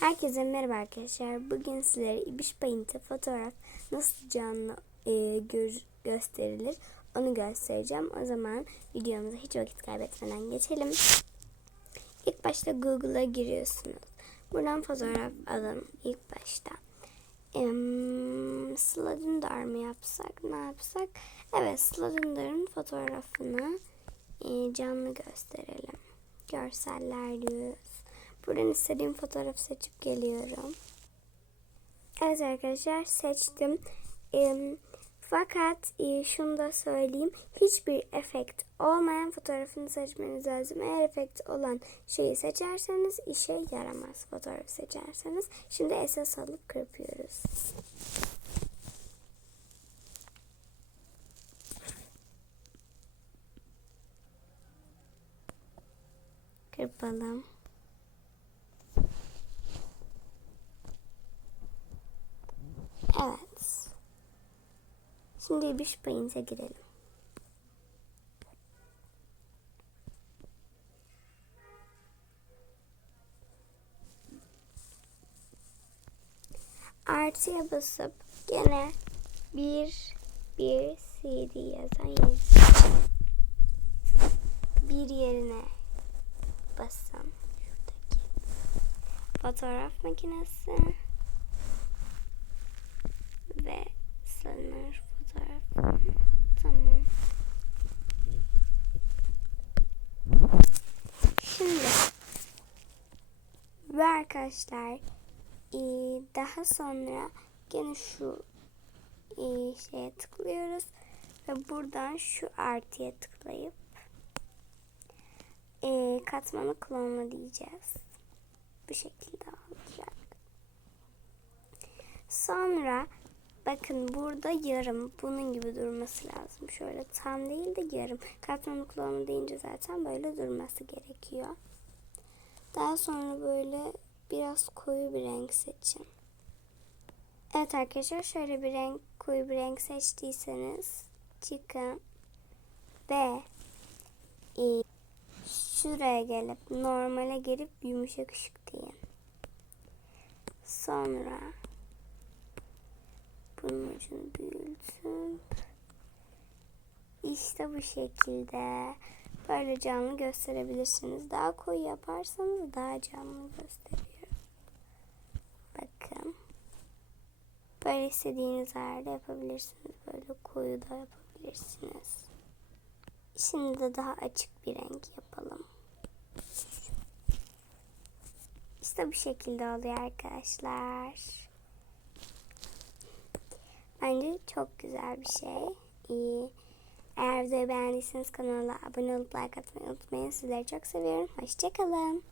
Herkese merhaba arkadaşlar. Bugün sizlere İbiş Paint'e fotoğraf nasıl canlı e, gör- gösterilir onu göstereceğim. O zaman videomuza hiç vakit kaybetmeden geçelim. İlk başta Google'a giriyorsunuz. Buradan fotoğraf alın ilk başta. Em, Sıla Dündar mı yapsak ne yapsak? Evet Sıla Dündar'ın fotoğrafını e, canlı gösterelim. Görseller diyoruz. Buradan istediğim fotoğrafı seçip geliyorum. Evet arkadaşlar seçtim. Fakat e, şunu da söyleyeyim. Hiçbir efekt olmayan fotoğrafını seçmeniz lazım. Eğer efekt olan şeyi seçerseniz işe yaramaz fotoğrafı seçerseniz. Şimdi esas alıp kırpıyoruz. Kırpalım. Evet. Şimdi bir Paint'e girelim. Artıya basıp gene bir bir CD yazan seçin. Bir yerine basın. Şuradaki. Fotoğraf makinesi ve fotoğraf. Tamam. Şimdi ve arkadaşlar e, daha sonra gene şu e, şeye tıklıyoruz ve buradan şu artıya tıklayıp e, katmanı klonla diyeceğiz. Bu şekilde olacak. Sonra bakın burada yarım bunun gibi durması lazım. Şöyle tam değil de yarım. Katmanı klonu deyince zaten böyle durması gerekiyor. Daha sonra böyle biraz koyu bir renk seçin. Evet arkadaşlar şöyle bir renk koyu bir renk seçtiyseniz çıkın ve e, şuraya gelip normale gelip yumuşak ışık deyin. Sonra ucunu büyütün. İşte bu şekilde böyle canlı gösterebilirsiniz. Daha koyu yaparsanız daha canlı gösteriyor. Bakın. Böyle istediğiniz yerde yapabilirsiniz. Böyle koyu da yapabilirsiniz. Şimdi de daha açık bir renk yapalım. İşte bu şekilde oluyor arkadaşlar. Bence çok güzel bir şey. İyi. Eğer videoyu beğendiyseniz kanala abone olup like atmayı unutmayın. Sizleri çok seviyorum. Hoşçakalın.